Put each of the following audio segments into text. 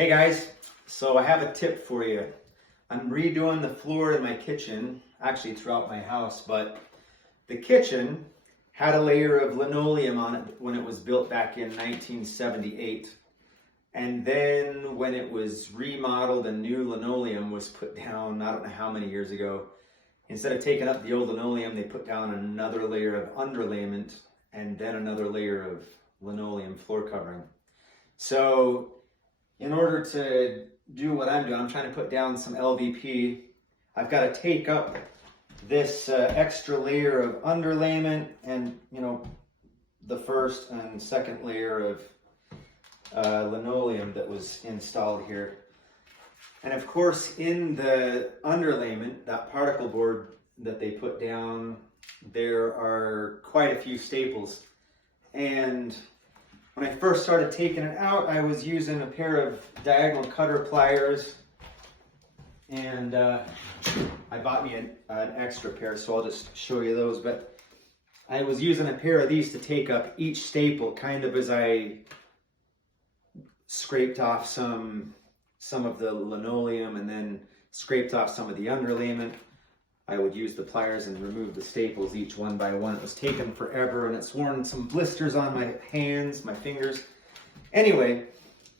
Hey guys, so I have a tip for you. I'm redoing the floor in my kitchen, actually throughout my house, but the kitchen had a layer of linoleum on it when it was built back in 1978. And then when it was remodeled and new linoleum was put down, I don't know how many years ago, instead of taking up the old linoleum, they put down another layer of underlayment and then another layer of linoleum floor covering. So in order to do what I'm doing, I'm trying to put down some LVP. I've got to take up this extra layer of underlayment and, the first and second layer of linoleum that was installed here. And of course, in the underlayment, that particle board that they put down, there are quite a few staples. And when I first started taking it out, I was using a pair of diagonal cutter pliers, and I bought me an extra pair, so I'll just show you those. But I was using a pair of these to take up each staple, kind of as I scraped off some of the linoleum and then scraped off some of the underlayment. I would use the pliers and remove the staples each one by one. It was taking forever, and it's worn some blisters on my hands, my fingers. Anyway,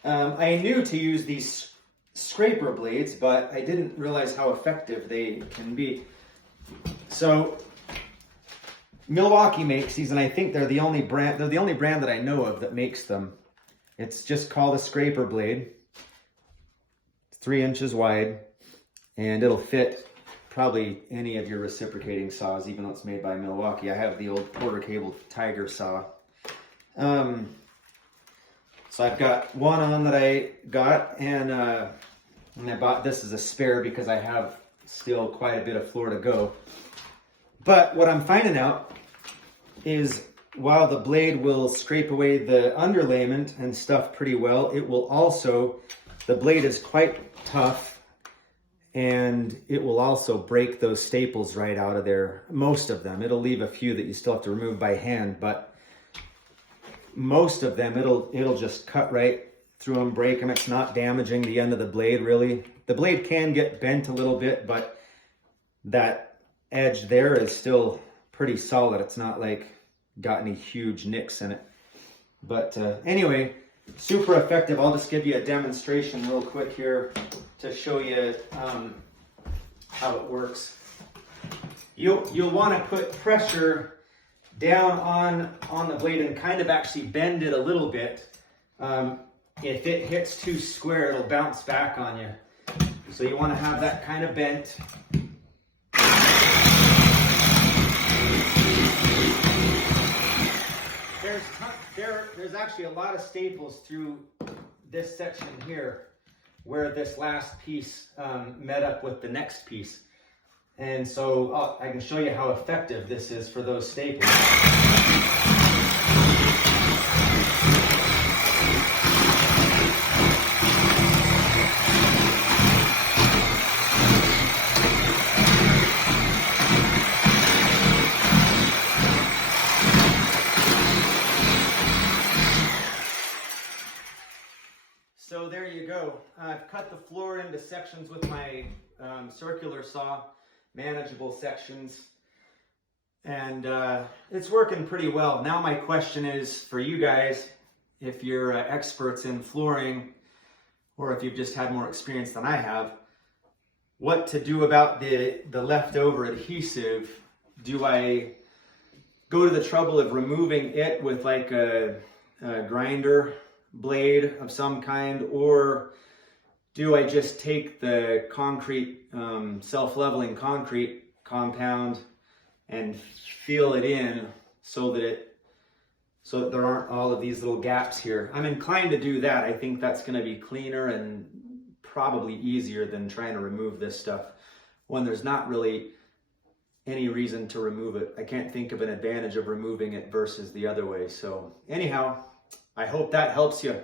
I knew to use these scraper blades, but I didn't realize how effective they can be. So Milwaukee makes these, and I think they're the only brand that I know of that makes them. It's just called a scraper blade. It's 3 inches wide, and it'll fit probably any of your reciprocating saws, even though it's made by Milwaukee. I have the old Porter Cable Tiger saw. So I've got one on that I got, and I bought this as a spare because I have still quite a bit of floor to go. But what I'm finding out is while the blade will scrape away the underlayment and stuff pretty well, it will also, the blade is quite tough, and it will also break those staples right out of there. Most of them. It'll leave a few that you still have to remove by hand, but most of them, it'll just cut right through them, break them. It's not damaging the end of the blade, really. The blade can get bent a little bit, but that edge there is still pretty solid. It's not like got any huge nicks in it. But anyway, super effective. I'll just give you a demonstration real quick here to show you how it works. You'll want to put pressure down on the blade and kind of actually bend it a little bit. If it hits too square, it'll bounce back on you. So you want to have that kind of bent. There's actually a lot of staples through this section here where this last piece met up with the next piece. And so I can show you how effective this is for those staples. So there you go. I've cut the floor into sections with my circular saw, manageable sections, and it's working pretty well. Now my question is for you guys, if you're experts in flooring, or if you've just had more experience than I have, what to do about the leftover adhesive. Do I go to the trouble of removing it with like a grinder blade of some kind, or do I just take the concrete, self-leveling concrete compound and fill it in so that there aren't all of these little gaps here? I'm inclined to do that. I think that's going to be cleaner and probably easier than trying to remove this stuff when there's not really any reason to remove it. I can't think of an advantage of removing it versus the other way. So anyhow, I hope that helps you.